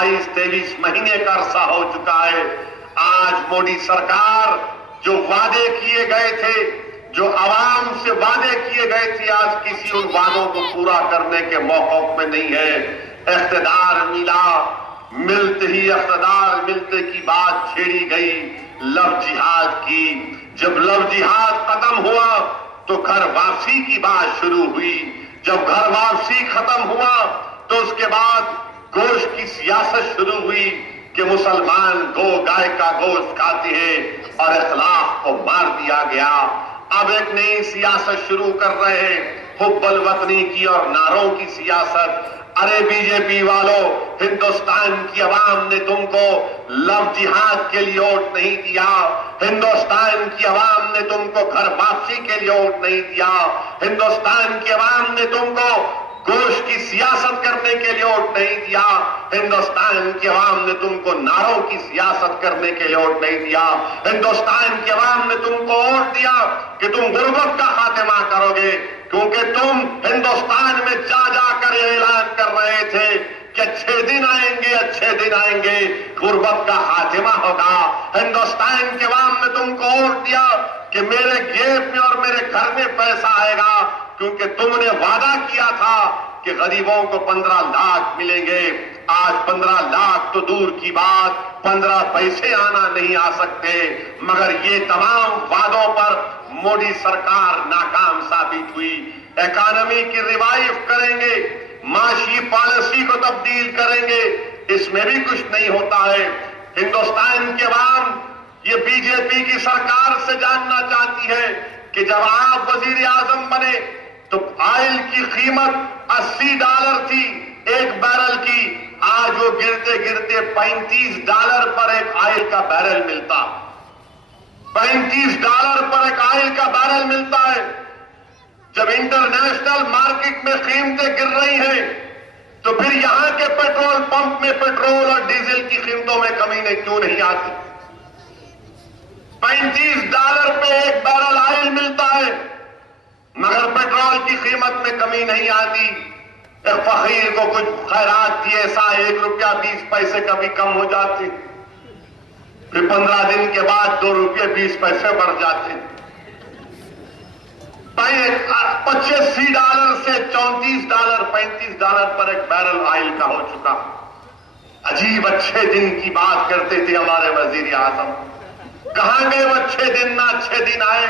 22-23 महीने का अरसा हो चुका है। आज मोदी सरकार जो वादे किए गए थे, जो आवाम से वादे किए गए थे, आज किसी उन वादों को पूरा करने के मौक़िफ़ में नहीं है। इक़्तिदार मिला, मिलते ही इक़्तिदार मिलते की बात छेड़ी गई लव जिहाद की। जब लव जिहाद खत्म हुआ तो घर वापसी की बात शुरू हुई। जब घर वापसी खत्म हुआ तो उसके बाद गोश्त की सियासत शुरू हुई कि मुसलमान गाय का गोश्त खाते हैं और इखलाक को मार दिया गया। अब एक नई सियासत शुरू कर रहे हैं, हुब्बुल वतनी की और नारों की सियासत। अरे बीजेपी वालों, हिंदुस्तान की आवाम ने तुमको लव जिहाद के लिए वोट नहीं दिया, हिंदुस्तान की आवाम ने तुमको घर वापसी के लिए वोट नहीं दिया, हिंदुस्तान की आवाम ने तुमको गोश्त की सियासत करने के लिए वोट नहीं दिया, हिंदुस्तान की आवाम ने तुमको नारों की सियासत करने के लिए वोट नहीं दिया, हिंदुस्तान की आवाम ने तुमको वोट दिया कि तुम गुर्बत का खात्मा करोगे, क्योंकि तुम हिंदुस्तान में जा जाकर ऐलान कर रहे थे कि अच्छे दिन आएंगे, अच्छे दिन आएंगे, गुर्बत का खात्मा होगा। हिंदुस्तान के आवाम ने तुमको वोट दिया कि मेरे जेब में और मेरे घर में पैसा आएगा, क्योंकि तुमने वादा किया था कि गरीबों को 15 लाख मिलेंगे। आज 15 लाख तो दूर की बात, 15 पैसे आना नहीं आ सकते। मगर ये तमाम वादों पर मोदी सरकार नाकाम साबित हुई। इकोनॉमी की रिवाइव करेंगे, माशी पॉलिसी को तब्दील करेंगे, इसमें भी कुछ नहीं होता है। हिंदुस्तान के अवाम ये बीजेपी की सरकार से जानना चाहती है कि जब आप वजीर आजम बने तो ऑयल की कीमत $80 थी एक बैरल की, आज वो गिरते गिरते $35 पर एक ऑयल का बैरल मिलता। $35 पर एक ऑयल का बैरल मिलता है। जब इंटरनेशनल मार्केट में कीमतें गिर रही हैं तो फिर यहां के पेट्रोल पंप में पेट्रोल और डीजल की कीमतों में कमी क्यों नहीं आती? $35 पे एक बैरल ऑयल मिलता है मगर पेट्रोल की कीमत में कमी नहीं आती। एक फकीर को कुछ खैरात दिए, ऐसा ₹1.20 कभी कम हो जाती, फिर 15 दिन के बाद ₹2.20 बढ़ जाते। $85 से $34, $35 पर एक बैरल ऑयल का हो चुका। अजीब अच्छे दिन की बात करते थे हमारे वजीर आजम, कहां गए वो अच्छे दिन? ना अच्छे दिन आए।